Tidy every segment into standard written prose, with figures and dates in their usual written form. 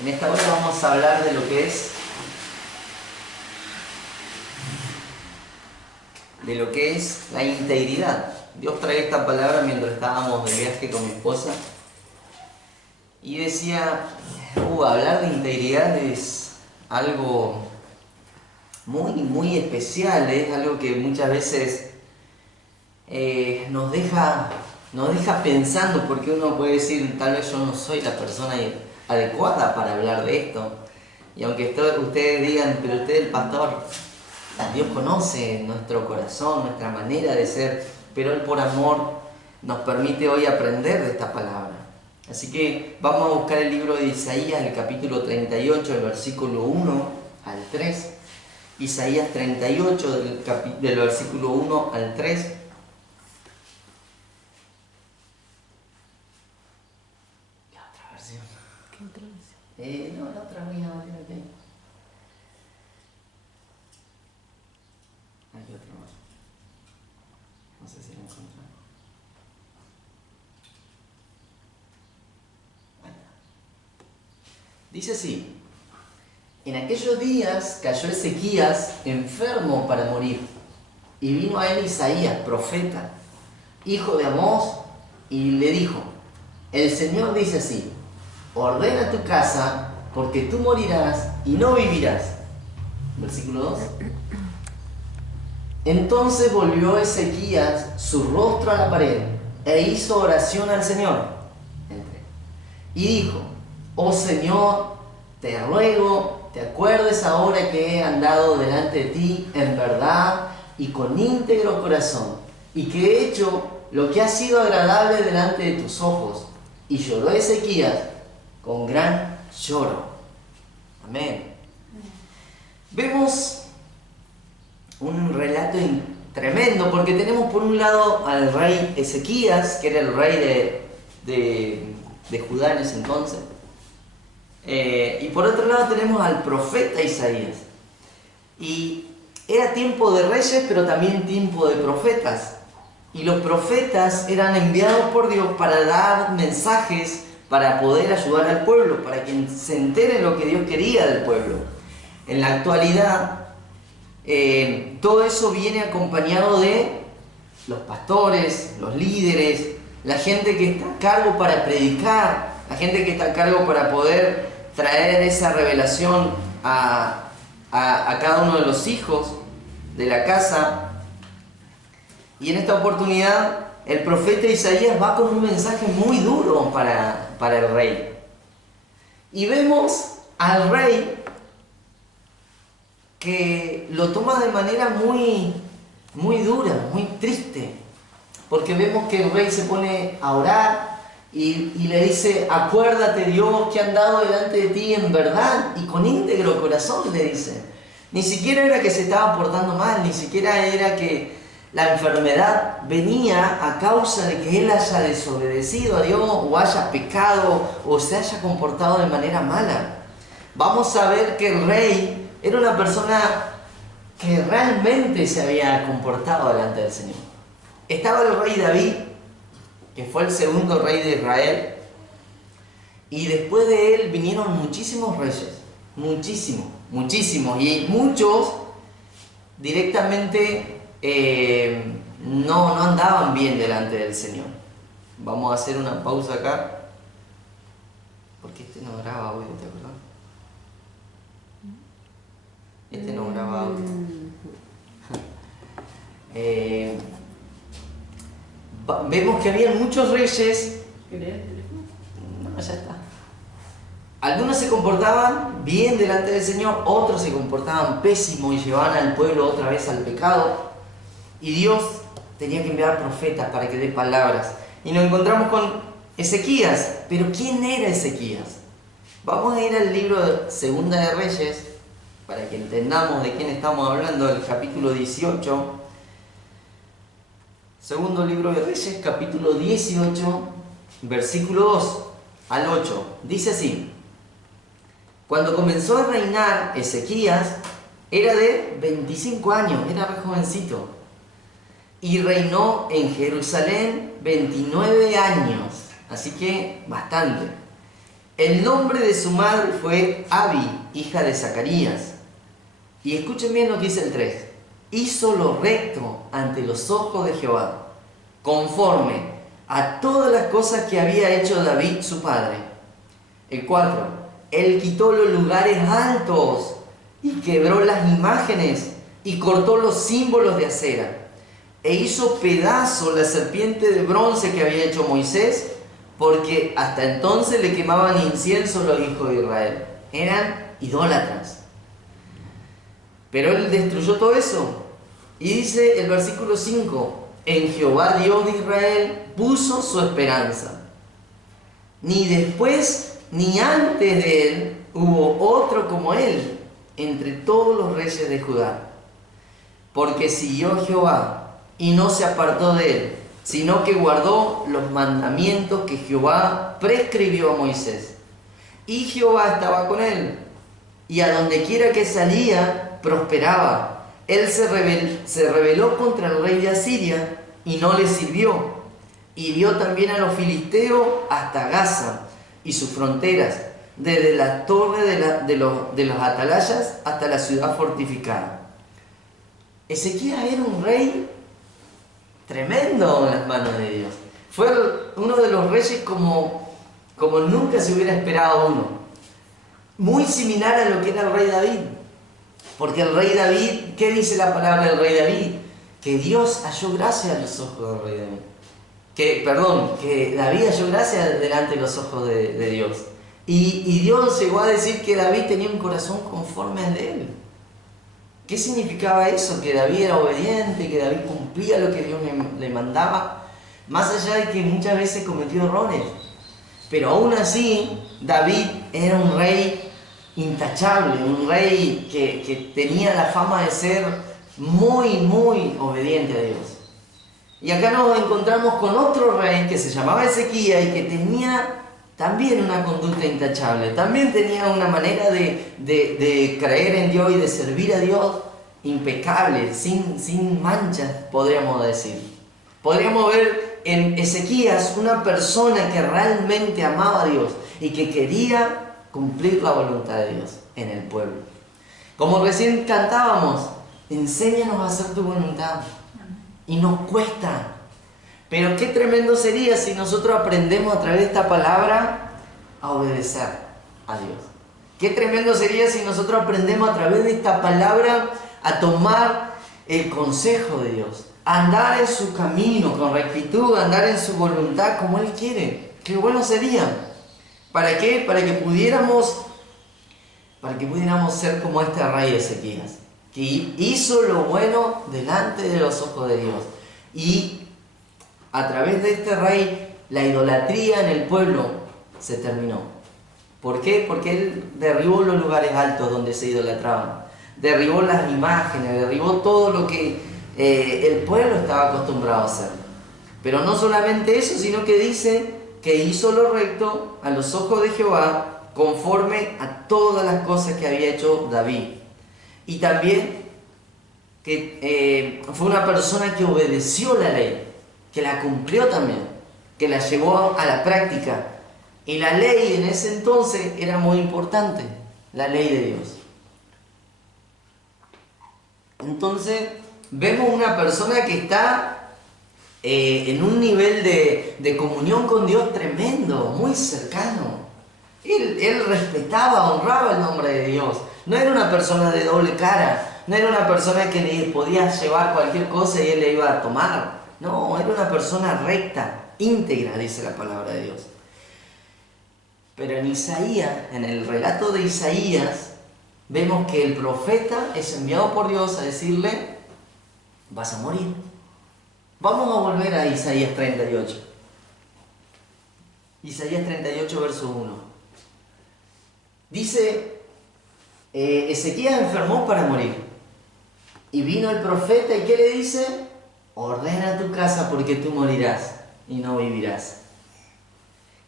En esta hora vamos a hablar de lo que es la integridad. Dios trae esta palabra mientras estábamos de viaje con mi esposa y decía, hablar de integridad es algo muy especial, es algo que muchas veces nos deja pensando, porque uno puede decir, tal vez yo no soy la persona adecuada para hablar de esto. Y aunque ustedes digan, pero usted es el pastor, Dios conoce nuestro corazón, nuestra manera de ser, pero Él por amor nos permite hoy aprender de esta palabra. Así que vamos a buscar el libro de Isaías, el capítulo 38, el versículo 1 al 3. Isaías 38, del versículo 1 al 3. La otra versión. ¿Qué introducción? No, la otra voy a abrir aquí. Hay otra más. No sé si la encontré. Ahí está. Dice así: en aquellos días cayó Ezequías enfermo para morir, y vino a él Isaías, profeta, hijo de Amós, y le dijo: el Señor dice así, ordena tu casa, porque tú morirás y no vivirás. Versículo 2. Entonces volvió Ezequías su rostro a la pared, e hizo oración al Señor. Y dijo: oh Señor, te ruego, te acuerdes ahora que he andado delante de ti en verdad y con íntegro corazón, y que he hecho lo que ha sido agradable delante de tus ojos. Y lloró Ezequías con gran lloro. Amén. Vemos un relato tremendo, porque tenemos por un lado al rey Ezequías, que era el rey de Judá en ese entonces. Y por otro lado tenemos al profeta Isaías. Y era tiempo de reyes, pero también tiempo de profetas. Y los profetas eran enviados por Dios para dar mensajes, para poder ayudar al pueblo, para que se entere lo que Dios quería del pueblo. En la actualidad, todo eso viene acompañado de los pastores, los líderes, la gente que está a cargo para predicar, la gente que está a cargo para poder traer esa revelación a cada uno de los hijos de la casa. Y en esta oportunidad el profeta Isaías va con un mensaje muy duro para el rey. Y vemos al rey que lo toma de manera muy dura, muy triste. Porque vemos que el rey se pone a orar y le dice: acuérdate, Dios, que han dado delante de ti en verdad y con íntegro corazón, le dice. Ni siquiera era que se estaba portando mal, ni siquiera era que la enfermedad venía a causa de que él haya desobedecido a Dios o haya pecado o se haya comportado de manera mala. Vamos a ver que el rey era una persona que realmente se había comportado delante del Señor. Estaba el rey David, que fue el segundo rey de Israel, y después de él vinieron muchísimos reyes, muchísimos, y muchos directamente no andaban bien delante del Señor. Vamos a hacer una pausa acá, porque este no graba audio, ¿te acuerdas? Este no graba audio. Vemos que había muchos reyes. No, ya está. Algunos se comportaban bien delante del Señor, otros se comportaban pésimo y llevaban al pueblo otra vez al pecado. Y Dios tenía que enviar profetas para que dé palabras. Y nos encontramos con Ezequías. Pero ¿quién era Ezequías? Vamos a ir al libro de Segunda de Reyes para que entendamos de quién estamos hablando, el capítulo 18. Segundo libro de Reyes, capítulo 18, versículo 2 al 8. Dice así: cuando comenzó a reinar Ezequías, era de 25 años, era re jovencito. Y reinó en Jerusalén 29 años, así que bastante. El nombre de su madre fue Abi, hija de Zacarías. Y escuchen bien lo que dice el 3. Hizo lo recto ante los ojos de Jehová, conforme a todas las cosas que había hecho David su padre. El 4. Él quitó los lugares altos y quebró las imágenes y cortó los símbolos de acera. E hizo pedazo la serpiente de bronce que había hecho Moisés, porque hasta entonces le quemaban incienso los hijos de Israel. Eran idólatras. Pero él destruyó todo eso. Y dice el versículo 5, en Jehová Dios de Israel puso su esperanza. Ni después ni antes de él hubo otro como él entre todos los reyes de Judá. Porque siguió Jehová y no se apartó de él, sino que guardó los mandamientos que Jehová prescribió a Moisés. Y Jehová estaba con él, y a donde quiera que salía, prosperaba. Él se rebeló contra el rey de Asiria, y no le sirvió. Hirió también a los filisteos hasta Gaza, y sus fronteras, desde la torre de los atalayas hasta la ciudad fortificada. Ezequías era un rey tremendo en las manos de Dios. Fue uno de los reyes como nunca se hubiera esperado uno. Muy similar a lo que era el rey David. Porque el rey David, ¿qué dice la palabra del rey David? Que Dios halló gracia a los ojos del rey David. Que David halló gracia delante de los ojos de Dios. Y Dios llegó a decir que David tenía un corazón conforme al de él. ¿Qué significaba eso? Que David era obediente, que David cumplía lo que Dios le mandaba, más allá de que muchas veces cometió errores. Pero aún así, David era un rey intachable, un rey que tenía la fama de ser muy, muy obediente a Dios. Y acá nos encontramos con otro rey que se llamaba Ezequías y que tenía también una conducta intachable, también tenía una manera de creer en Dios y de servir a Dios impecable, sin manchas, podríamos decir. Podríamos ver en Ezequías una persona que realmente amaba a Dios y que quería cumplir la voluntad de Dios en el pueblo. Como recién cantábamos, enséñanos a hacer tu voluntad. Y nos cuesta. Pero qué tremendo sería si nosotros aprendemos a través de esta palabra a obedecer a Dios. Qué tremendo sería si nosotros aprendemos a través de esta palabra a tomar el consejo de Dios, a andar en su camino con rectitud, a andar en su voluntad como Él quiere. Qué bueno sería. ¿Para qué? Para que pudiéramos ser como este rey Ezequías, que hizo lo bueno delante de los ojos de Dios. Y a través de este rey, la idolatría en el pueblo se terminó. ¿Por qué? Porque él derribó los lugares altos donde se idolatraban, derribó las imágenes, derribó todo lo que el pueblo estaba acostumbrado a hacer. Pero no solamente eso, sino que dice que hizo lo recto a los ojos de Jehová, conforme a todas las cosas que había hecho David. Y también que fue una persona que obedeció la ley, que la cumplió también, que la llevó a la práctica. Y la ley en ese entonces era muy importante, la ley de Dios. Entonces vemos una persona que está en un nivel de comunión con Dios tremendo, muy cercano. Él respetaba, honraba el nombre de Dios. No era una persona de doble cara, no era una persona que le podía llevar cualquier cosa y él le iba a tomar. No, era una persona recta, íntegra, dice la palabra de Dios. Pero en Isaías, en el relato de Isaías, vemos que el profeta es enviado por Dios a decirle: vas a morir. Vamos a volver a Isaías 38. Isaías 38, verso 1. Dice, Ezequías enfermó para morir. Y vino el profeta, ¿y qué le dice? Ordena tu casa porque tú morirás y no vivirás.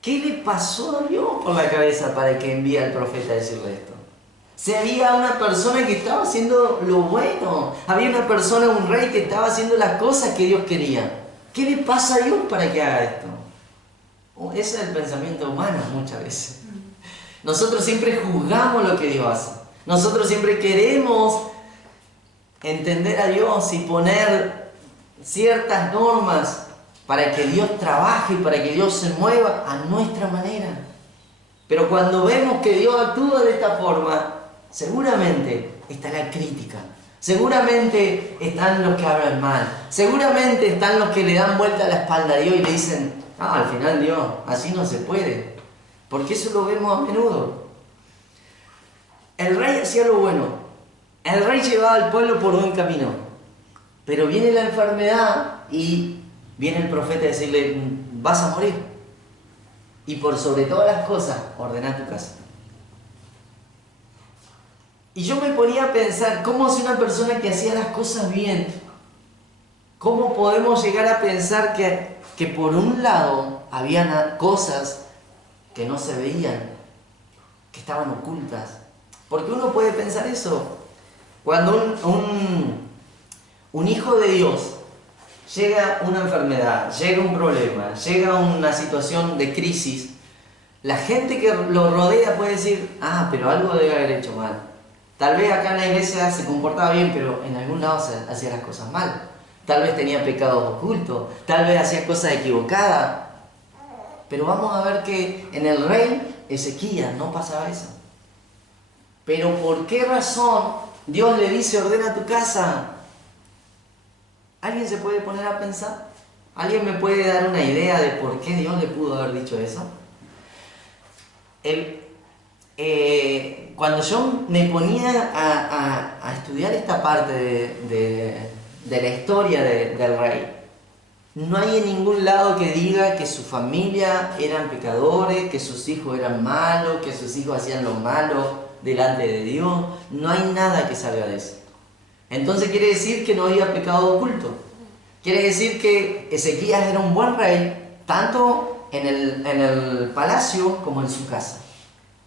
¿Qué le pasó a Dios por la cabeza para que envíe al profeta a decirle esto? Si había una persona que estaba haciendo lo bueno, había una persona, un rey que estaba haciendo las cosas que Dios quería. ¿Qué le pasa a Dios para que haga esto? Ese es el pensamiento humano muchas veces. Nosotros siempre juzgamos lo que Dios hace. Nosotros siempre queremos entender a Dios y poner ciertas normas para que Dios trabaje y para que Dios se mueva a nuestra manera. Pero cuando vemos que Dios actúa de esta forma, seguramente está la crítica. Seguramente están los que hablan mal. Seguramente están los que le dan vuelta a la espalda a Dios y le dicen, al final Dios, así no se puede. Porque eso lo vemos a menudo. El rey hacía lo bueno. El rey llevaba al pueblo por buen camino. Pero viene la enfermedad y viene el profeta a decirle, vas a morir. Y por sobre todas las cosas, ordena tu casa. Y yo me ponía a pensar, ¿cómo hace una persona que hacía las cosas bien? ¿Cómo podemos llegar a pensar que por un lado habían cosas que no se veían, que estaban ocultas? Porque uno puede pensar eso. Cuando un hijo de Dios llega una enfermedad, llega un problema, llega una situación de crisis, la gente que lo rodea puede decir, pero algo debe haber hecho mal. Tal vez acá en la iglesia se comportaba bien, pero en algún lado hacía las cosas mal. Tal vez tenía pecados ocultos, tal vez hacía cosas equivocadas. Pero vamos a ver que en el rey Ezequías no pasaba eso. Pero ¿por qué razón Dios le dice, ordena tu casa? ¿Alguien se puede poner a pensar? ¿Alguien me puede dar una idea de por qué Dios le pudo haber dicho eso? Cuando yo me ponía a estudiar esta parte de la historia del rey, no hay en ningún lado que diga que su familia eran pecadores, que sus hijos eran malos, que sus hijos hacían lo malo delante de Dios. No hay nada que salga de eso. Entonces quiere decir que no había pecado oculto. Quiere decir que Ezequías era un buen rey, tanto en el palacio como en su casa.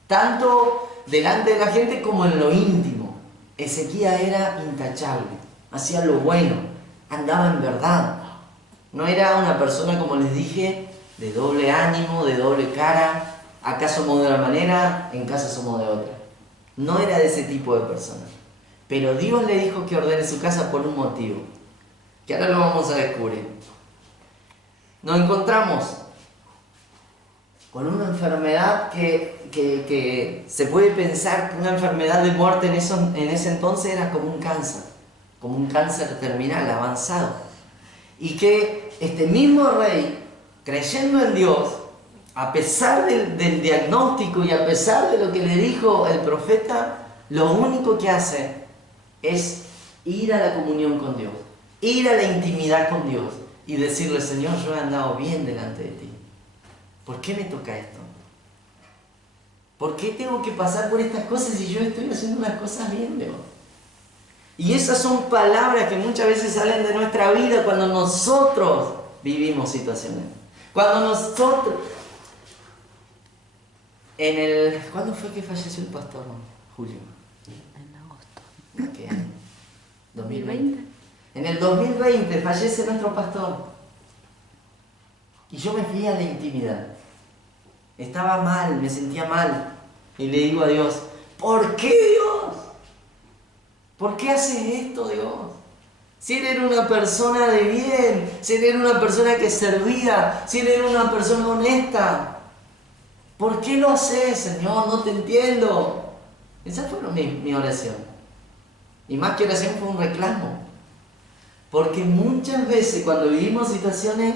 Tanto delante de la gente como en lo íntimo. Ezequías era intachable, hacía lo bueno, andaba en verdad. No era una persona, como les dije, de doble ánimo, de doble cara. Acá somos de una manera, en casa somos de otra. No era de ese tipo de persona. Pero Dios le dijo que ordene su casa por un motivo, que ahora lo vamos a descubrir. Nos encontramos con una enfermedad que se puede pensar que una enfermedad de muerte en ese entonces era como un cáncer terminal, avanzado. Y que este mismo rey, creyendo en Dios, a pesar del diagnóstico y a pesar de lo que le dijo el profeta, lo único que hace es ir a la comunión con Dios, ir a la intimidad con Dios y decirle, Señor, yo he andado bien delante de ti. ¿Por qué me toca esto? ¿Por qué tengo que pasar por estas cosas si yo estoy haciendo las cosas bien, Dios? Y esas son palabras que muchas veces salen de nuestra vida cuando nosotros vivimos situaciones. Cuando nosotros... ¿Cuándo fue que falleció el pastor Julio? En agosto. ¿Qué año? ¿2020? En el 2020 fallece nuestro pastor. Y yo me fui a la intimidad. Estaba mal, me sentía mal. Y le digo a Dios, ¿por qué, Dios? ¿Por qué haces esto, Dios? Si él era una persona de bien, si él era una persona que servía, si él era una persona honesta, ¿por qué lo haces, Señor? No te entiendo. Esa fue mi oración. Y más que oración fue un reclamo. Porque muchas veces cuando vivimos situaciones,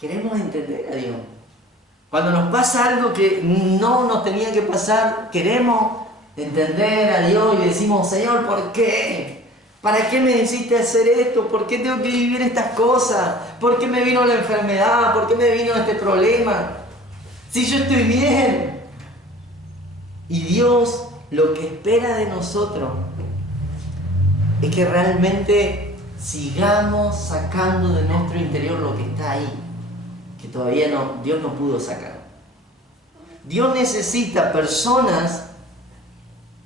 queremos entender a Dios. Cuando nos pasa algo que no nos tenía que pasar, queremos entender a Dios y decimos, Señor, ¿por qué? ¿Para qué me hiciste hacer esto? ¿Por qué tengo que vivir estas cosas? ¿Por qué me vino la enfermedad? ¿Por qué me vino este problema? Si yo estoy bien. Y Dios lo que espera de nosotros es que realmente sigamos sacando de nuestro interior lo que está ahí, que todavía Dios no pudo sacar. Dios necesita personas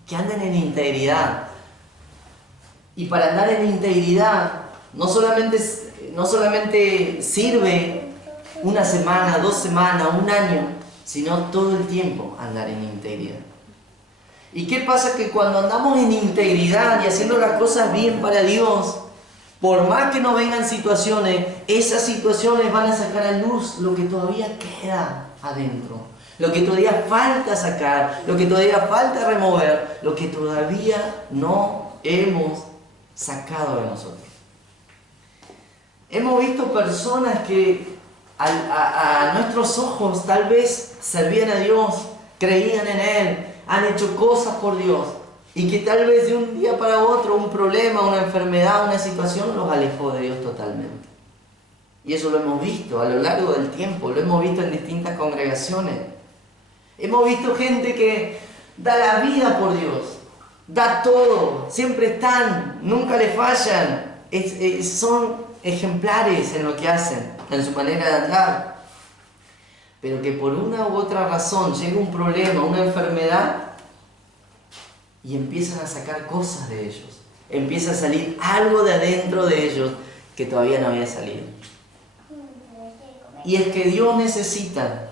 que anden en integridad. Y para andar en integridad no solamente sirve una semana, 2 semanas, un año, sino todo el tiempo andar en integridad. ¿Y qué pasa? Que cuando andamos en integridad y haciendo las cosas bien para Dios, por más que no vengan situaciones, esas situaciones van a sacar a luz lo que todavía queda adentro, lo que todavía falta sacar, lo que todavía falta remover, lo que todavía no hemos sacado de nosotros. Hemos visto personas que a nuestros ojos tal vez servían a Dios, creían en Él, han hecho cosas por Dios, y que tal vez de un día para otro un problema, una enfermedad, una situación los alejó de Dios totalmente. Y eso lo hemos visto a lo largo del tiempo, lo hemos visto en distintas congregaciones. Hemos visto gente que da la vida por Dios, da todo, siempre están, nunca le fallan, son ejemplares en lo que hacen, en su manera de andar. Pero que por una u otra razón llega un problema, una enfermedad, y empiezan a sacar cosas de ellos. Empieza a salir algo de adentro de ellos que todavía no había salido. Y es que Dios necesita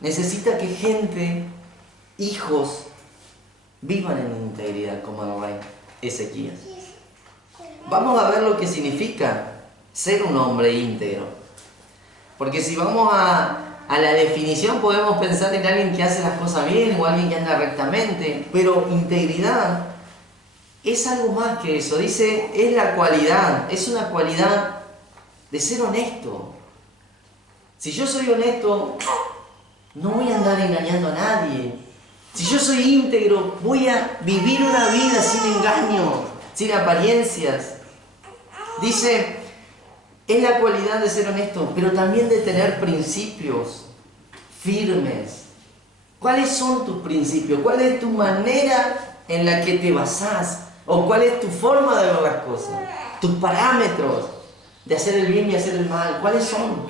que gente, hijos, vivan en integridad como el rey Ezequías. Vamos a ver lo que significa ser un hombre íntegro. Porque si vamos a la definición podemos pensar en alguien que hace las cosas bien o alguien que anda rectamente, pero integridad es algo más que eso. Dice, es la cualidad, es una cualidad de ser honesto. Si yo soy honesto, no voy a andar engañando a nadie. Si yo soy íntegro, voy a vivir una vida sin engaño, sin apariencias. Dice, es la cualidad de ser honesto, pero también de tener principios firmes. ¿Cuáles son tus principios? ¿Cuál es tu manera en la que te basás? ¿O cuál es tu forma de ver las cosas? Tus parámetros de hacer el bien y hacer el mal, ¿cuáles son?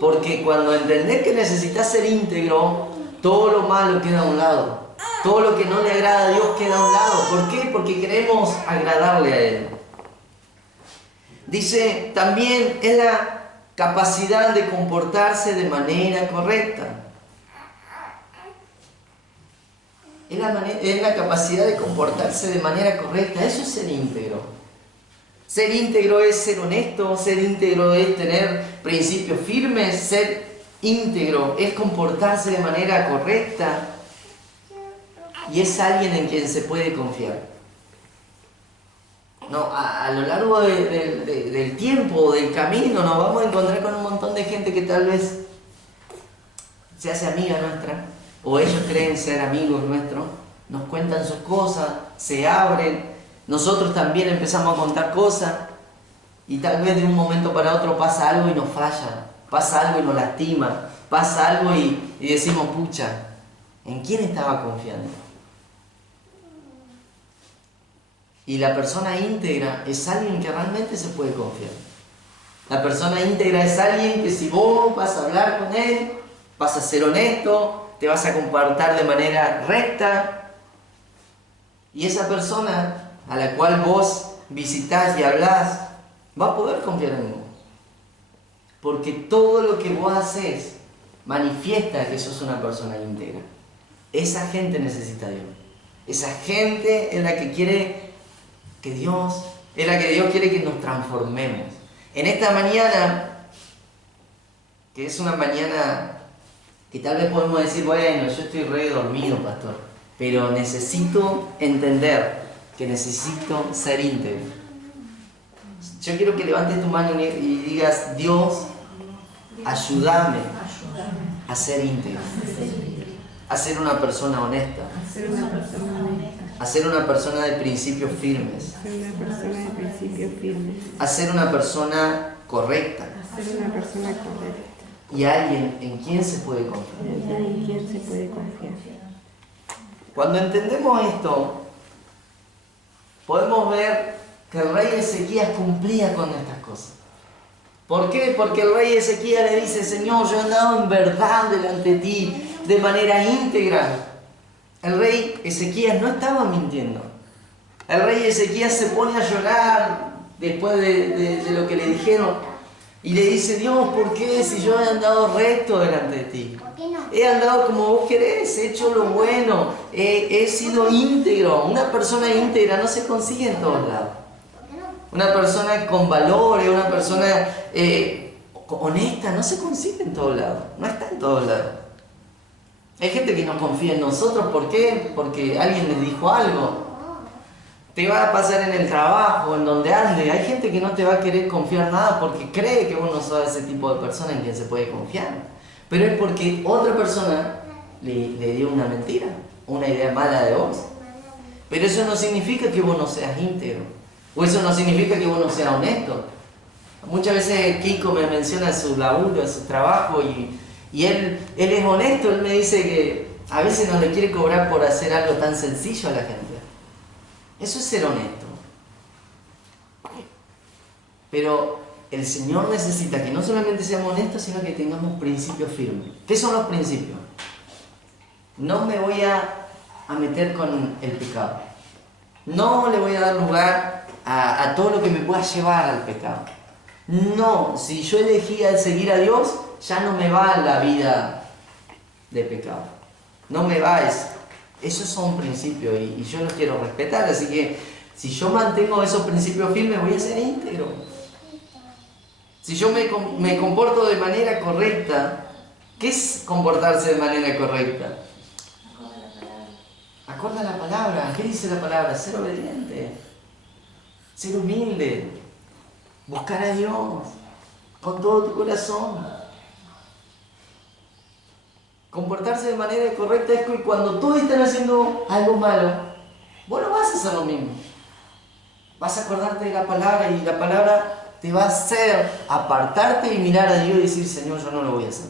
Porque cuando entendés que necesitas ser íntegro, todo lo malo queda a un lado. Todo lo que no le agrada a Dios queda a un lado. ¿Por qué? Porque queremos agradarle a Él. Dice, también es la capacidad de comportarse de manera correcta. Es la capacidad de comportarse de manera correcta. Eso es ser íntegro. Ser íntegro es ser honesto, ser íntegro es tener principios firmes, ser íntegro es comportarse de manera correcta y es alguien en quien se puede confiar. No, a lo largo del tiempo, del camino, nos vamos a encontrar con un montón de gente que tal vez se hace amiga nuestra, o ellos creen ser amigos nuestros, nos cuentan sus cosas, se abren, nosotros también empezamos a contar cosas, y tal vez de un momento para otro pasa algo y nos falla, pasa algo y nos lastima, pasa algo y decimos, pucha, ¿en quién estaba confiando? Y la persona íntegra es alguien que realmente se puede confiar. La persona íntegra es alguien que si vos vas a hablar con él, vas a ser honesto, te vas a comportar de manera recta. Y esa persona a la cual vos visitás y hablás, va a poder confiar en vos. Porque todo lo que vos haces manifiesta que sos una persona íntegra. Esa gente necesita a Dios. Esa gente es la que quiere que Dios, es la que Dios quiere que nos transformemos. En esta mañana, que es una mañana que tal vez podemos decir, bueno, yo estoy re dormido, pastor, pero necesito entender que necesito ser íntegro. Yo quiero que levantes tu mano y digas, Dios, ayúdame a ser íntegro, a ser una persona honesta, a ser una persona de principios firmes, a ser una persona correcta y alguien en quien se puede confiar. Cuando entendemos esto, podemos ver que el rey Ezequías cumplía con estas cosas. ¿Por qué? Porque el rey Ezequías le dice, Señor, yo he andado en verdad delante de ti, de manera íntegra. El rey Ezequías no estaba mintiendo. El rey Ezequías se pone a llorar después de lo que le dijeron. Y le dice, Dios, ¿por qué si yo he andado recto delante de ti? ¿Por qué no? He andado como vos querés, he hecho lo bueno, he sido íntegro. Una persona íntegra no se consigue en todos lados. ¿Por qué no? Una persona con valores, una persona honesta, no se consigue en todos lados. No está en todos lados. Hay gente que no confía en nosotros, ¿por qué? Porque alguien les dijo algo. Te va a pasar en el trabajo, en donde ande. Hay gente que no te va a querer confiar nada porque cree que vos no sos ese tipo de persona en quien se puede confiar. Pero es porque otra persona le dio una mentira, una idea mala de vos. Pero eso no significa que vos no seas íntegro. O eso no significa que vos no seas honesto. Muchas veces Kiko me menciona su laburo, su trabajo y él es honesto. Él me dice que a veces no le quiere cobrar por hacer algo tan sencillo a la gente. Eso es ser honesto. Pero el Señor necesita que no solamente seamos honestos, sino que tengamos principios firmes. ¿Qué son los principios? No me voy a meter con el pecado. No le voy a dar lugar a todo lo que me pueda llevar al pecado. No, si yo elegí seguir a Dios, ya no me va la vida de pecado. No me va eso. Esos son principios y yo los quiero respetar, así que si yo mantengo esos principios firmes voy a ser íntegro. Si yo me comporto de manera correcta, ¿qué es comportarse de manera correcta? Acorde a la palabra. ¿Qué dice la palabra? Ser obediente, ser humilde, buscar a Dios con todo tu corazón. Comportarse de manera correcta es que cuando todos están haciendo algo malo, vos no vas a hacer lo mismo. Vas a acordarte de la palabra y la palabra te va a hacer apartarte y mirar a Dios y decir, Señor, yo no lo voy a hacer.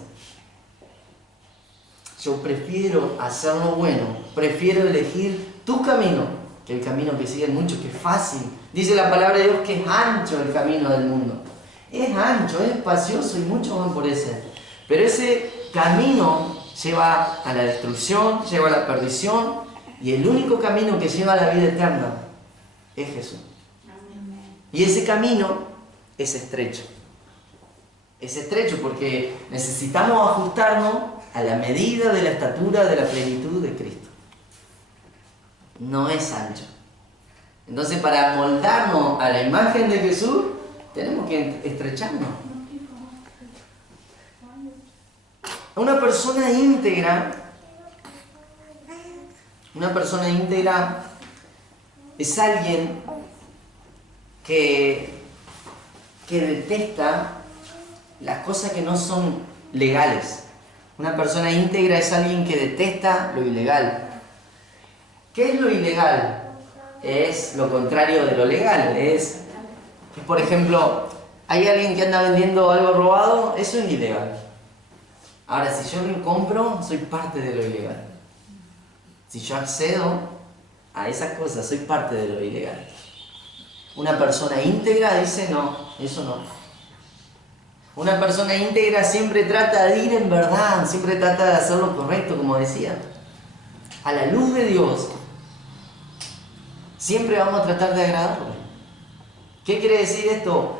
Yo prefiero hacer lo bueno, prefiero elegir tu camino, que el camino que siguen muchos, que es fácil. Dice la palabra de Dios que es ancho el camino del mundo. Es ancho, es espacioso y muchos van por ese. Pero ese camino lleva a la destrucción, lleva a la perdición, y el único camino que lleva a la vida eterna es Jesús. Y ese camino es estrecho. Es estrecho porque necesitamos ajustarnos a la medida de la estatura de la plenitud de Cristo. No es ancho. Entonces, para moldarnos a la imagen de Jesús, tenemos que estrecharnos. Una persona íntegra es alguien que detesta las cosas que no son legales. Una persona íntegra es alguien que detesta lo ilegal. ¿Qué es lo ilegal? Es lo contrario de lo legal. Es, por ejemplo, hay alguien que anda vendiendo algo robado, eso es ilegal. Ahora, si yo lo compro, soy parte de lo ilegal. Si yo accedo a esas cosas, soy parte de lo ilegal. Una persona íntegra dice no, eso no. Una persona íntegra siempre trata de ir en verdad, siempre trata de hacer lo correcto, como decía. A la luz de Dios, siempre vamos a tratar de agradarle. ¿Qué quiere decir esto?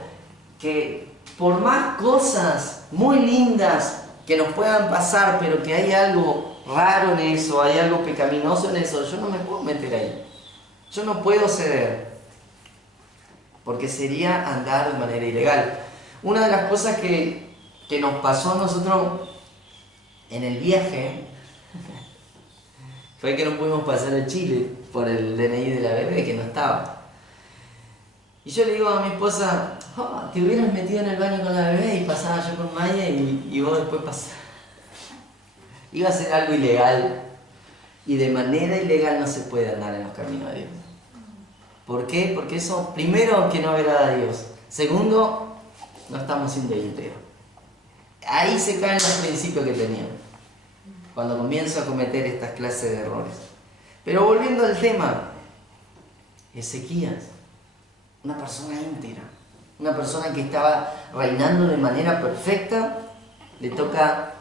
Que por más cosas muy lindas que nos puedan pasar, pero que hay algo raro en eso, hay algo pecaminoso en eso, yo no me puedo meter ahí. Yo no puedo ceder, porque sería andar de manera ilegal. Una de las cosas que nos pasó a nosotros en el viaje fue que no pudimos pasar a Chile por el DNI de la bebé, que no estaba. Y yo le digo a mi esposa, oh, te hubieras metido en el baño con la bebé y pasaba yo con Maya y vos después pasás. Iba a ser algo ilegal. Y de manera ilegal no se puede andar en los caminos de Dios. ¿Por qué? Porque eso, primero, que no agrada a Dios. Segundo, no estamos siendo íntegros. Ahí se caen los principios que teníamos, cuando comienzo a cometer estas clases de errores. Pero volviendo al tema, Ezequías, una persona íntegra, una persona que estaba reinando de manera perfecta, le toca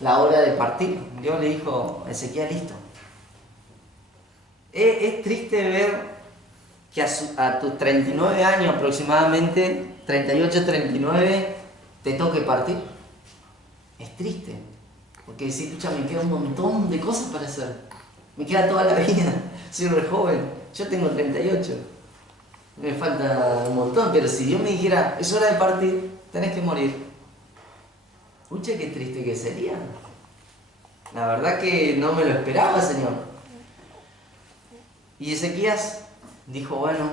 la hora de partir. Dios le dijo a Ezequías, listo. Es triste ver que a tus 39 años aproximadamente, 38, 39, te toque partir. Es triste, porque decís, pucha, me queda un montón de cosas para hacer. Me queda toda la vida, soy re joven, yo tengo 38. Me falta un montón, pero si Dios me dijera, es hora de partir, tenés que morir. Pucha, qué triste que sería. La verdad que no me lo esperaba, Señor. Y Ezequías dijo, bueno,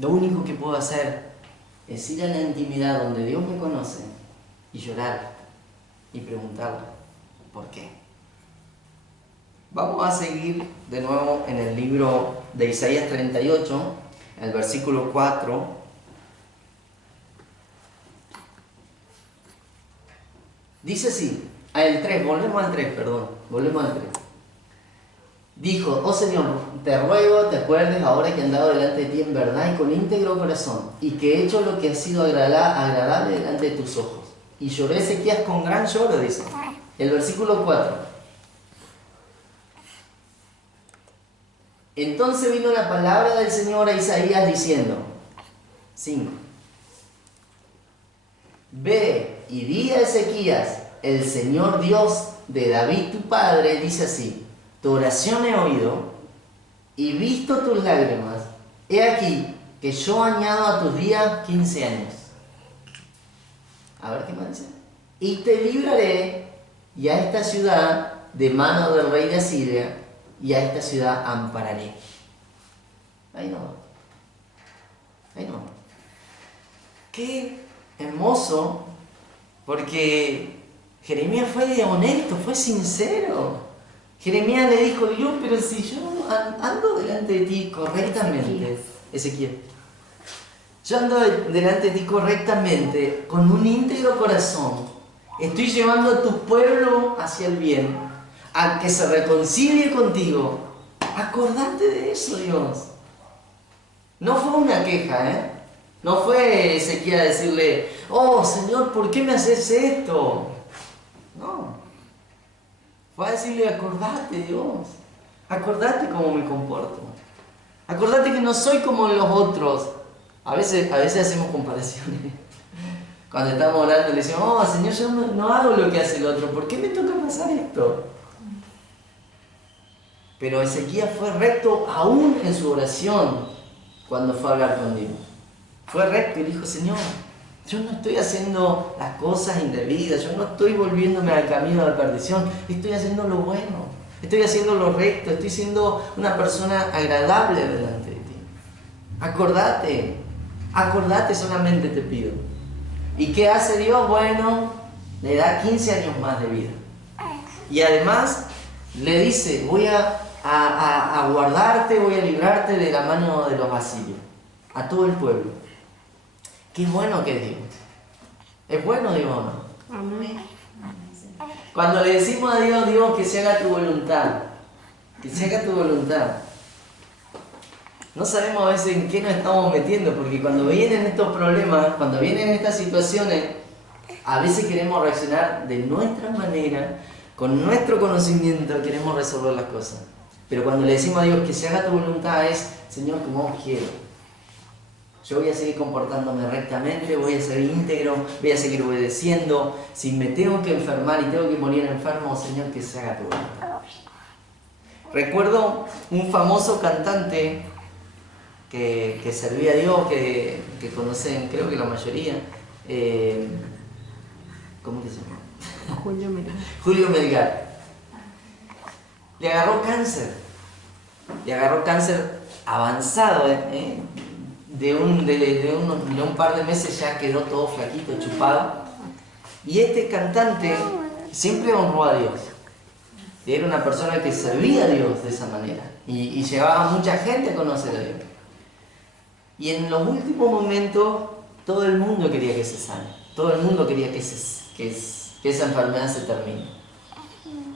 lo único que puedo hacer es ir a la intimidad donde Dios me conoce y llorar y preguntarle, ¿por qué? Vamos a seguir de nuevo en el libro de Isaías 38, el versículo 4. Dice así, volvemos al 3. Dijo, oh Señor, te ruego, te acuerdes ahora que he andado delante de ti en verdad y con íntegro corazón, y que he hecho lo que ha sido agradable delante de tus ojos. Y lloré Ezequías con gran lloro, dice. El versículo 4. Entonces vino la palabra del Señor a Isaías diciendo, 5. Ve y di a Ezequías, el Señor Dios de David tu padre, dice así, tu oración he oído y visto tus lágrimas. He aquí que yo añado a tus días 15 años. A ver qué más dice. Y te libraré y a esta ciudad de mano del rey de Asiria y a esta ciudad ampararé. Ahí no. Qué hermoso, porque Jeremías fue honesto, fue sincero. Jeremías le dijo, Dios, pero si yo ando delante de ti correctamente, Ezequiel, yo ando delante de ti correctamente, con un íntegro corazón, estoy llevando a tu pueblo hacia el bien, a que se reconcilie contigo. Acordate de eso, Dios. No fue una queja, No fue Ezequiel a decirle, oh Señor, ¿por qué me haces esto? No. Fue a decirle, acordate, Dios. Acordate cómo me comporto. Acordate que no soy como los otros. A veces hacemos comparaciones. Cuando estamos orando le decimos, oh Señor, yo no hago lo que hace el otro. ¿Por qué me toca pasar esto? Pero Ezequías fue recto aún en su oración cuando fue a hablar con Dios. Fue recto y dijo, Señor, yo no estoy haciendo las cosas indebidas, yo no estoy volviéndome al camino de la perdición, estoy haciendo lo bueno, estoy haciendo lo recto, estoy siendo una persona agradable delante de ti. Acordate solamente te pido. ¿Y qué hace Dios? Bueno, le da 15 años más de vida. Y además le dice, voy a guardarte, voy a librarte de la mano de los asirios, a todo el pueblo. Qué bueno que es Dios. ¿Es bueno Dios o no? Amén. Cuando le decimos a Dios, Dios, que se haga tu voluntad, que se haga tu voluntad, no sabemos a veces en qué nos estamos metiendo, porque cuando vienen estos problemas, cuando vienen estas situaciones, a veces queremos reaccionar de nuestra manera, con nuestro conocimiento queremos resolver las cosas. Pero cuando le decimos a Dios que se haga tu voluntad es, Señor, como vos quieras. Yo voy a seguir comportándome rectamente, voy a ser íntegro, voy a seguir obedeciendo. Si me tengo que enfermar y tengo que morir enfermo, Señor, que se haga tu voluntad. Recuerdo un famoso cantante que servía a Dios, que conocen, creo que la mayoría. ¿Cómo que se llama? Julio Melgar. Julio Melgar. Le agarró cáncer avanzado, de un par de meses ya quedó todo flaquito, chupado. Y este cantante siempre honró a Dios. Era una persona que servía a Dios de esa manera. Y llevaba a mucha gente a conocer a Dios. Y en los últimos momentos todo el mundo quería que se sane. Todo el mundo quería que esa enfermedad se termine.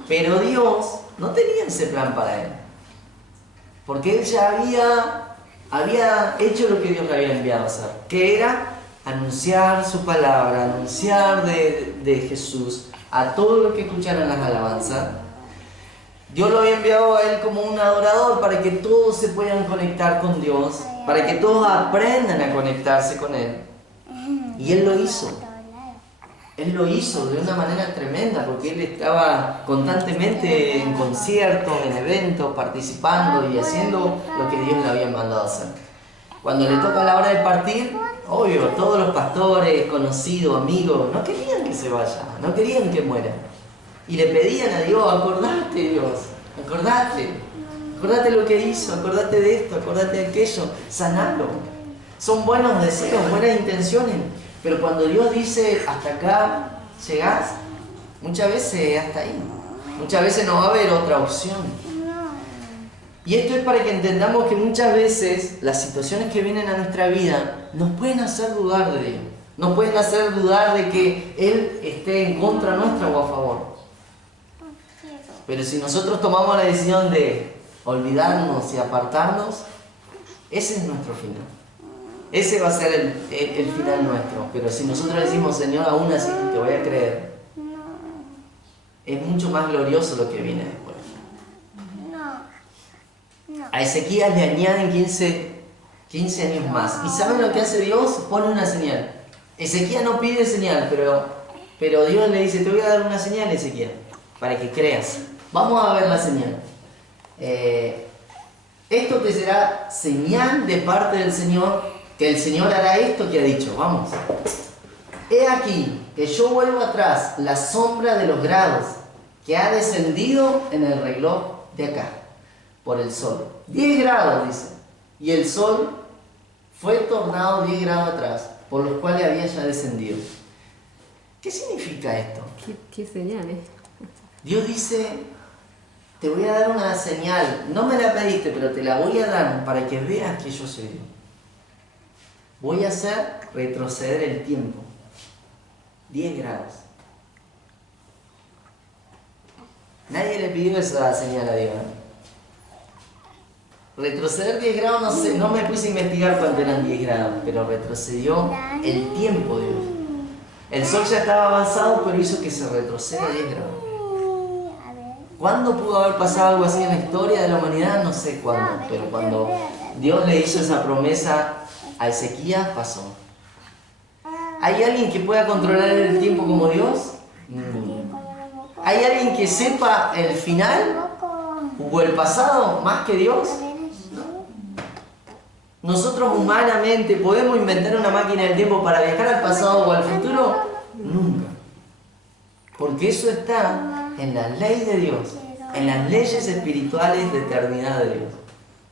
Pero Dios no tenía ese plan para él. Porque él ya había hecho lo que Dios le había enviado a hacer, que era anunciar su palabra, anunciar de Jesús a todos los que escucharan las alabanzas. Dios lo había enviado a él como un adorador para que todos se puedan conectar con Dios para que todos aprendan a conectarse con Él. Y Él lo hizo. Él lo hizo de una manera tremenda, porque Él estaba constantemente en conciertos, en eventos, participando y haciendo lo que Dios le había mandado hacer. Cuando le toca la hora de partir, obvio, todos los pastores, conocidos, amigos, no querían que se vaya, no querían que muera. Y le pedían a Dios, acordate Dios, acordate lo que hizo, acordate de esto, acordate de aquello, sanalo. Son buenos deseos, buenas intenciones, pero cuando Dios dice, hasta acá llegás, muchas veces hasta ahí, muchas veces no va a haber otra opción. Y esto es para que entendamos que muchas veces las situaciones que vienen a nuestra vida nos pueden hacer dudar de Dios, nos pueden hacer dudar de que Él esté en contra nuestra o a favor. Pero si nosotros tomamos la decisión de olvidarnos y apartarnos, ese es nuestro final. Ese va a ser el final nuestro. Pero si nosotros decimos, Señor, aún así te voy a creer, es mucho más glorioso lo que viene después. A Ezequías le añaden 15 años más. ¿Y saben lo que hace Dios? Pone una señal. Ezequías no pide señal, pero Dios le dice, te voy a dar una señal, Ezequías, para que creas. Vamos a ver la señal. Esto te será señal de parte del Señor, que el Señor hará esto que ha dicho. Vamos. He aquí que yo vuelvo atrás la sombra de los grados que ha descendido en el reloj de acá, por el sol. 10 grados, dice. Y el sol fue tornado 10 grados atrás, por los cuales había ya descendido. ¿Qué significa esto? ¿Qué señales? Dios dice, te voy a dar una señal, no me la pediste, pero te la voy a dar para que veas que yo soy Dios. Voy a hacer retroceder el tiempo. 10 grados. Nadie le pidió esa señal a Dios. Retroceder 10 grados, no sé, no me puse a investigar cuánto eran 10 grados, pero retrocedió el tiempo, Dios. El sol ya estaba avanzado, pero hizo que se retroceda 10 grados. ¿Cuándo pudo haber pasado algo así en la historia de la humanidad? No sé cuándo, pero cuando Dios le hizo esa promesa a Ezequías, pasó. ¿Hay alguien que pueda controlar el tiempo como Dios? ¿Hay alguien que sepa el final o el pasado más que Dios? ¿Nosotros humanamente podemos inventar una máquina del tiempo para viajar al pasado o al futuro? Nunca. Porque eso está en la ley de Dios, en las leyes espirituales de eternidad de Dios.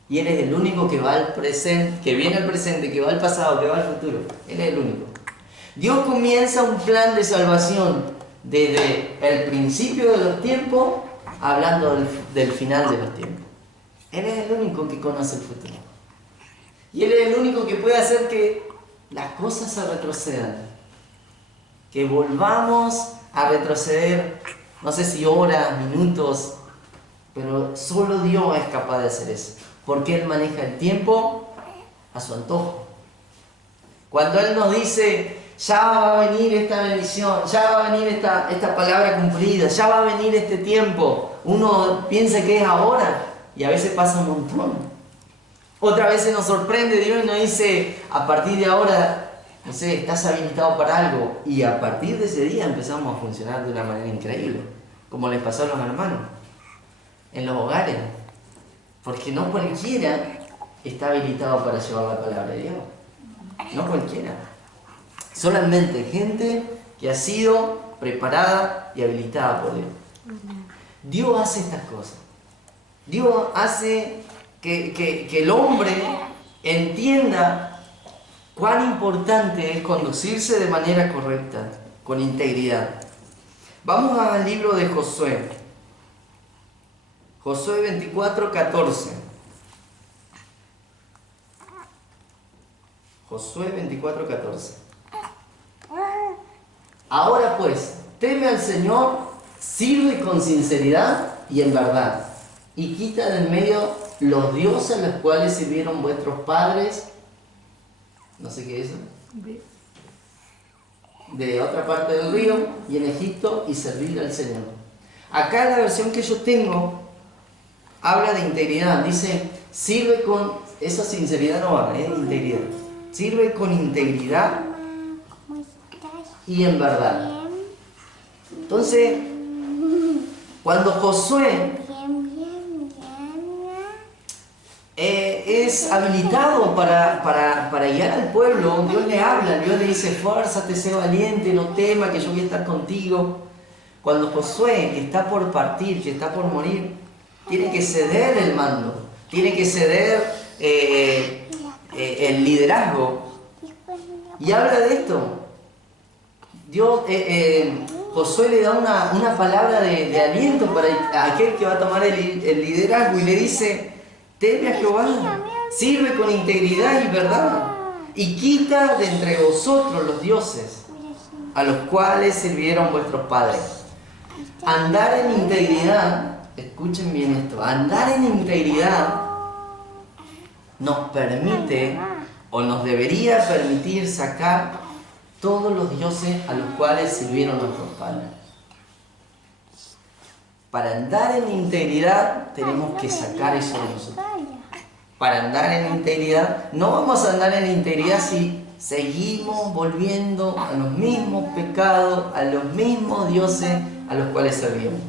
Y Él es el único que va al presente, que viene al presente, que va al pasado, que va al futuro. Él es el único. Dios comienza un plan de salvación desde el principio de los tiempos, hablando del final de los tiempos. Él es el único que conoce el futuro. Y Él es el único que puede hacer que las cosas se retrocedan. Que volvamos a retroceder, no sé si horas, minutos, pero solo Dios es capaz de hacer eso. Porque Él maneja el tiempo a su antojo. Cuando Él nos dice, ya va a venir esta bendición, ya va a venir esta palabra cumplida, ya va a venir este tiempo, uno piensa que es ahora y a veces pasa un montón. Otra vez se nos sorprende Dios y nos dice, a partir de ahora, no sé, estás habilitado para algo. Y a partir de ese día empezamos a funcionar de una manera increíble, como les pasó a los hermanos, en los hogares. Porque no cualquiera está habilitado para llevar la palabra de Dios. No cualquiera. Solamente gente que ha sido preparada y habilitada por Dios. Dios hace estas cosas. Dios hace que el hombre entienda cuán importante es conducirse de manera correcta, con integridad. Vamos al libro de Josué. Josué 24, 14. Josué 24, 14. Ahora pues, teme al Señor, sirve con sinceridad y en verdad, y quita de en medio los dioses a los cuales sirvieron vuestros padres, no sé qué es eso, de otra parte del río y en Egipto, y servirle al Señor. Acá la versión que yo tengo habla de integridad. Dice, sirve con... Esa sinceridad no va, es integridad. Sirve con integridad y en verdad. Entonces, cuando Josué es habilitado para guiar al pueblo, Dios le habla, Dios le dice, esfuérzate, sé valiente, no temas, que yo voy a estar contigo. Cuando Josué está por partir, que está por morir, tiene que ceder el mando, tiene que ceder el liderazgo. Y habla de esto. Dios, Josué le da una palabra de aliento para aquel que va a tomar el liderazgo y le dice, teme a Jehová, sirve con integridad y verdad, y quita de entre vosotros los dioses a los cuales sirvieron vuestros padres. Andar en integridad, escuchen bien esto, andar en integridad nos permite o nos debería permitir sacar todos los dioses a los cuales sirvieron nuestros padres. Para andar en integridad tenemos que sacar eso de nosotros. Para andar en integridad, no vamos a andar en integridad si seguimos volviendo a los mismos pecados, a los mismos dioses a los cuales servíamos.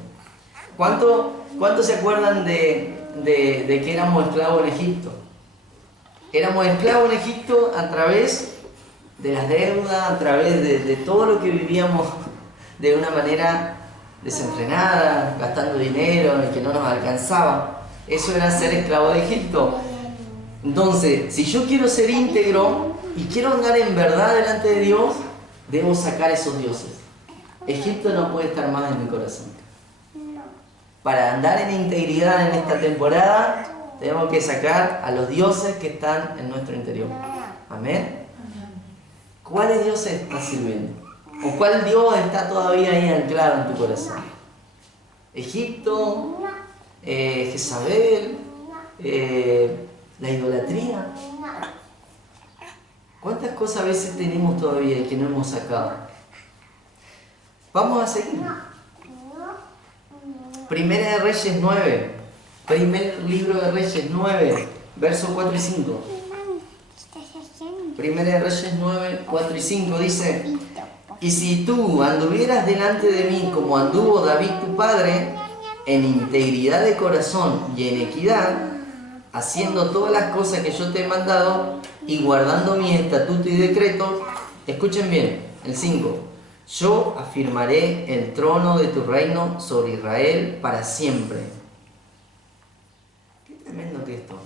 ¿Cuántos se acuerdan de que éramos esclavos en Egipto? Éramos esclavos en Egipto a través de las deudas, a través de todo lo que vivíamos de una manera desenfrenada, gastando dinero en el que no nos alcanzaba. Eso era ser esclavo de Egipto. Entonces, si yo quiero ser íntegro y quiero andar en verdad delante de Dios, debo sacar esos dioses. Egipto no puede estar más en mi corazón. Para andar en integridad en esta temporada, tenemos que sacar a los dioses que están en nuestro interior. Amén. ¿Cuáles dioses estás sirviendo? ¿O cuál Dios está todavía ahí anclado en tu corazón? Egipto, Jezabel, la idolatría. ¿Cuántas cosas a veces tenemos todavía que no hemos sacado? Vamos a seguir. Primera de Reyes 9. Primer libro de Reyes 9, versos 4 y 5. Primera de Reyes 9, 4 y 5 dice: y si tú anduvieras delante de mí como anduvo David tu padre, en integridad de corazón y en equidad, haciendo todas las cosas que yo te he mandado y guardando mi estatuto y decretos, escuchen bien, el 5, yo afirmaré el trono de tu reino sobre Israel para siempre. Qué tremendo que esto.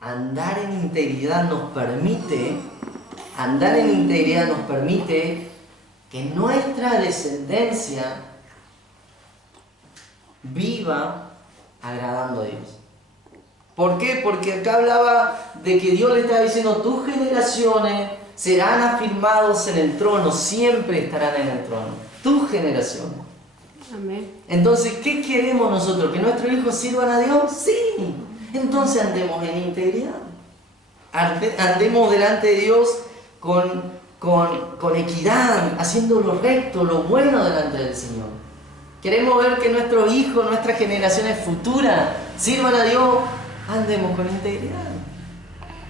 Andar en integridad nos permite que nuestra descendencia viva agradando a Dios. ¿Por qué? Porque acá hablaba de que Dios le estaba diciendo, tus generaciones serán afirmados en el trono, siempre estarán en el trono. Tus generaciones. Amén. Entonces, ¿qué queremos nosotros? ¿Que nuestros hijos sirvan a Dios? Sí. Entonces andemos en integridad. Andemos delante de Dios con equidad, haciendo lo recto, lo bueno delante del Señor. Queremos ver que nuestros hijos, nuestras generaciones futuras sirvan a Dios. Andemos con integridad.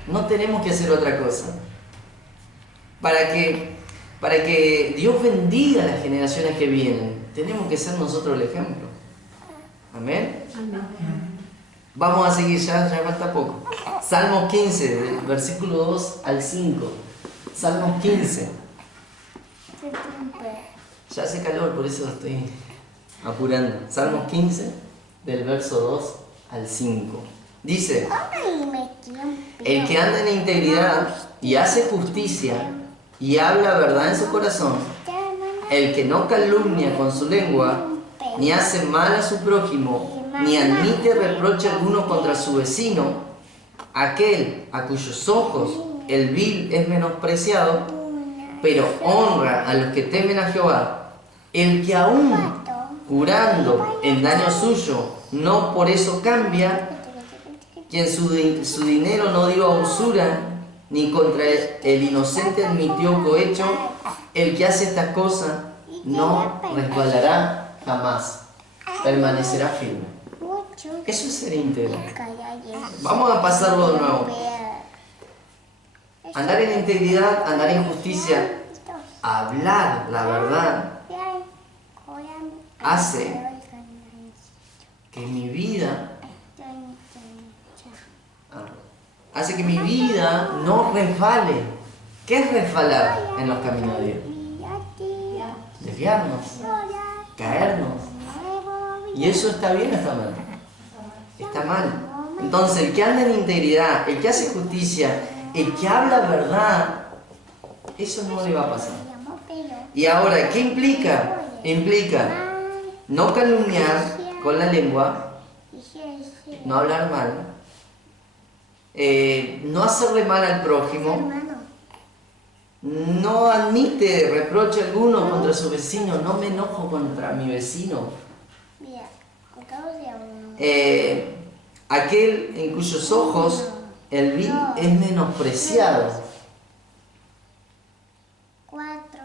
No tenemos que hacer otra cosa. Para que Dios bendiga a las generaciones que vienen, tenemos que ser nosotros el ejemplo. Amén. Amén. Vamos a seguir, ya falta poco. Salmos 15, del versículo 2 al 5. Salmos 15. Ya hace calor, por eso estoy apurando. Salmos 15, del verso 2 al 5. Dice: el que anda en integridad y hace justicia y habla verdad en su corazón, el que no calumnia con su lengua, ni hace mal a su prójimo, ni admite reproche alguno contra su vecino, aquel a cuyos ojos el vil es menospreciado, pero honra a los que temen a Jehová, el que aún curando el daño suyo, no por eso cambia, quien su dinero no dio a usura, ni contra el inocente admitió cohecho, el que hace estas cosas no resbalará jamás, permanecerá firme. Eso es ser íntegro. Vamos a pasarlo de nuevo. Andar en integridad, andar en justicia, hablar la verdad, hace que mi vida no resbale. ¿Qué es resbalar en los caminos de Dios? Desviarnos, caernos. ¿Y eso está bien o está mal? Está mal. Entonces, el que anda en integridad, el que hace justicia, el que habla verdad, eso no le va a pasar. Y ahora, ¿qué implica? Implica no calumniar con la lengua, no hablar mal, no hacerle mal al prójimo, no admite reproche alguno contra su vecino, no me enojo contra mi vecino. Aquel en cuyos ojos el vil es menospreciado. 4,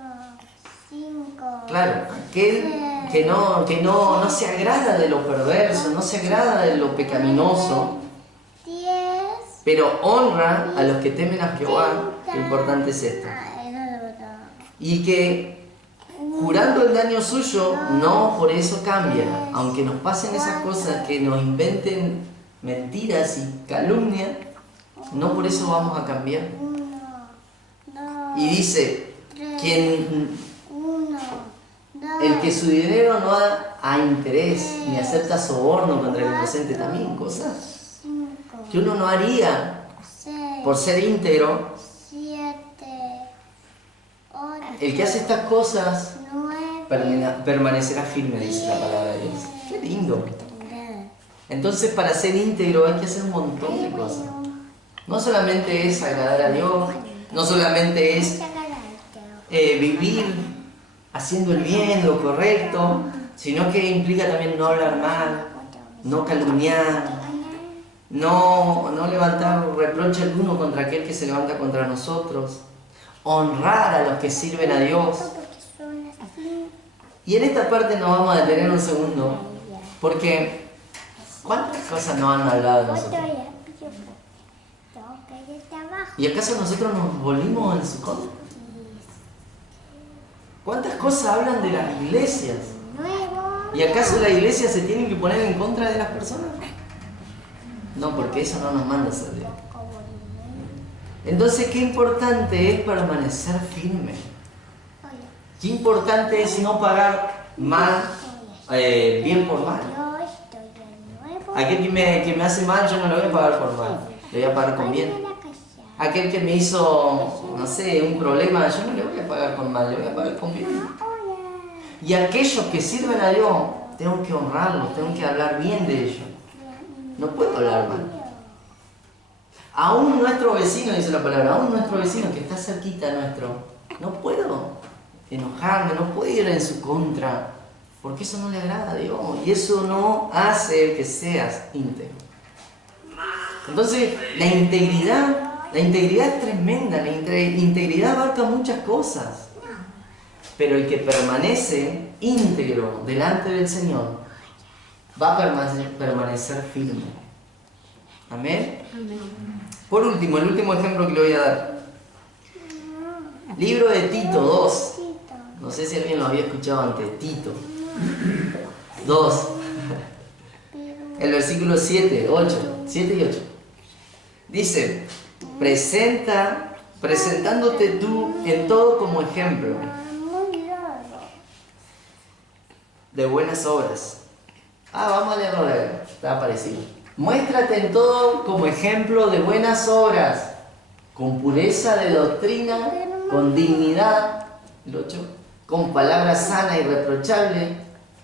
5. Claro, aquel que no se agrada de lo perverso, no se agrada de lo pecaminoso, 10. pero honra a los que temen a Jehová. Lo importante es esto. Y que jurando el daño suyo, no por eso cambia. Aunque nos pasen esas cosas, que nos inventen mentiras y calumnias, no por eso vamos a cambiar. Y dice, el que su dinero no da a interés ni acepta soborno contra el inocente, también cosas que uno no haría por ser íntegro. 7, 8. El que hace estas cosas permanecerá firme, dice la palabra de Dios. Qué lindo. Entonces, para ser íntegro hay que hacer un montón de cosas. No solamente es agradar a Dios, no solamente es vivir haciendo el bien, lo correcto, sino que implica también no hablar mal, no calumniar, no levantar reproche alguno contra aquel que se levanta contra nosotros, honrar a los que sirven a Dios. Y en esta parte nos vamos a detener un segundo, porque ¿cuántas cosas nos han hablado de nosotros? ¿Y acaso nosotros nos volvimos en su contra? ¿Cuántas cosas hablan de las iglesias? ¿Y acaso la iglesia se tiene que poner en contra de las personas? No, porque eso no nos manda a ser Dios. Entonces, qué importante es permanecer firme. Qué importante es no pagar mal, bien por mal. Aquel que me hace mal, yo no lo voy a pagar por mal, lo voy a pagar con bien. Aquel que me hizo, no sé, un problema, yo no le voy a pagar con mal, le voy a pagar con bien. Y aquellos que sirven a Dios, tengo que honrarlos, tengo que hablar bien de ellos. No puedo hablar mal. Aún nuestro vecino, dice la palabra, aún nuestro vecino que está cerquita nuestro, no puedo enojarme, no puedo ir en su contra, porque eso no le agrada a Dios y eso no hace que seas íntegro. Entonces, la integridad es tremenda, la integridad abarca muchas cosas, pero el que permanece íntegro delante del Señor va a permanecer firme. ¿Amén? Por último, el último ejemplo que le voy a dar. Libro de Tito 2. No sé si alguien lo había escuchado antes. Tito 2. El versículo 7 y 8. Dice, presentándote tú en todo como ejemplo de buenas obras. Vamos a leerlo de ver. Está parecido. Muéstrate en todo como ejemplo de buenas obras, con pureza de doctrina, con dignidad, el 8, con palabra sana y reprochable,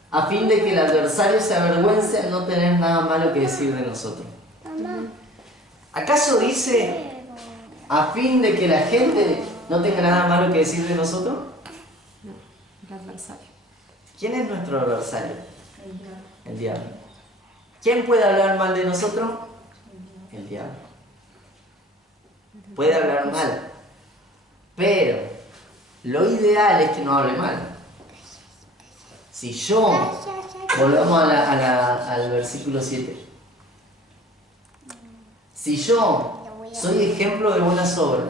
a fin de que el adversario se avergüence al no tener nada malo que decir de nosotros. ¿Acaso dice a fin de que la gente no tenga nada malo que decir de nosotros? No, el adversario. ¿Quién es nuestro adversario? El diablo. ¿Quién puede hablar mal de nosotros? El diablo. Puede hablar mal, pero lo ideal es que no hable mal. Si yo, volvamos al versículo 7. Si yo soy ejemplo de buenas obras,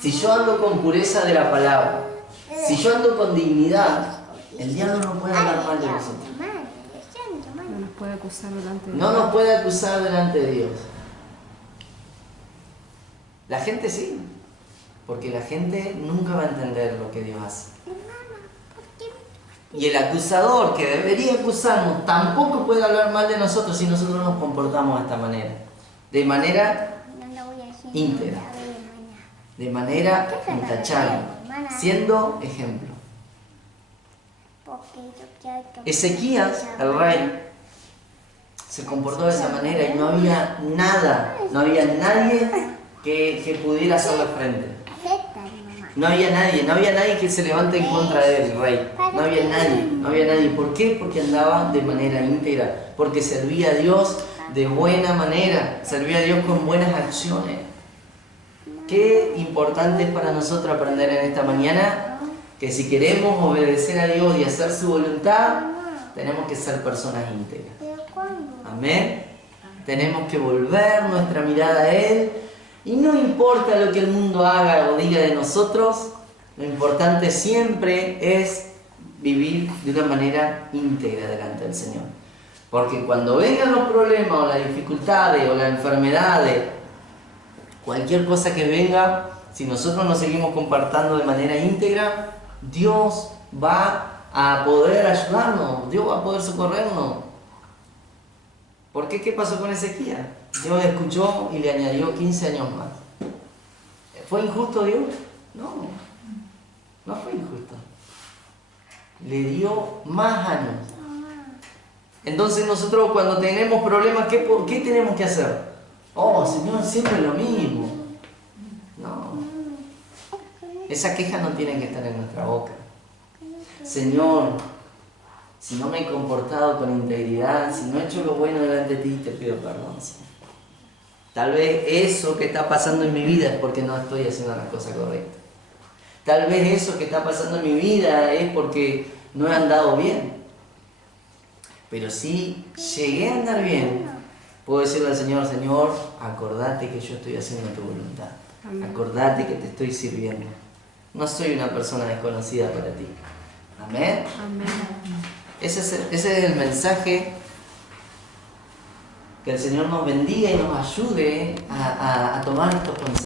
si yo ando con pureza de la palabra, si yo ando con dignidad, el diablo no puede hablar mal de nosotros. No nos puede acusar delante de No Dios. nos puede acusar delante de Dios. La gente sí, porque la gente nunca va a entender lo que Dios hace. Y el acusador que debería acusarnos tampoco puede hablar mal de nosotros si nosotros nos comportamos de esta manera. De manera íntegra, de manera intachable, siendo ejemplo. Ezequías, el rey, se comportó de esa manera y no había nada, no había nadie que pudiera hacerle frente. No había nadie que se levante en contra del rey. No había nadie. ¿Por qué? Porque andaba de manera íntegra, porque servía a Dios de buena manera, servía a Dios con buenas acciones. Qué importante es para nosotros aprender en esta mañana que si queremos obedecer a Dios y hacer su voluntad, tenemos que ser personas íntegras. Amén. Tenemos que volver nuestra mirada a Él. Y no importa lo que el mundo haga o diga de nosotros, lo importante siempre es vivir de una manera íntegra delante del Señor. Porque cuando vengan los problemas o las dificultades o las enfermedades, cualquier cosa que venga, si nosotros nos seguimos comportando de manera íntegra, Dios va a poder ayudarnos, Dios va a poder socorrernos. ¿Por qué? ¿Qué pasó con Ezequías? Dios escuchó y le añadió 15 años más. ¿Fue injusto Dios? No fue injusto. Le dio más años. Entonces nosotros cuando tenemos problemas, ¿qué tenemos que hacer? Oh, Señor, siempre lo mismo. No. Esa queja no tiene que estar en nuestra boca. Señor, si no me he comportado con integridad, si no he hecho lo bueno delante de ti, te pido perdón, Señor. Tal vez eso que está pasando en mi vida es porque no estoy haciendo las cosas correctas. Tal vez eso que está pasando en mi vida es porque no he andado bien. Pero si llegué a andar bien, puedo decirle al Señor, Señor, acordate que yo estoy haciendo tu voluntad. Amén. Acordate que te estoy sirviendo. No soy una persona desconocida para ti. Amén. Amén. Ese es el mensaje. Que el Señor nos bendiga y nos ayude a tomar estos consejos.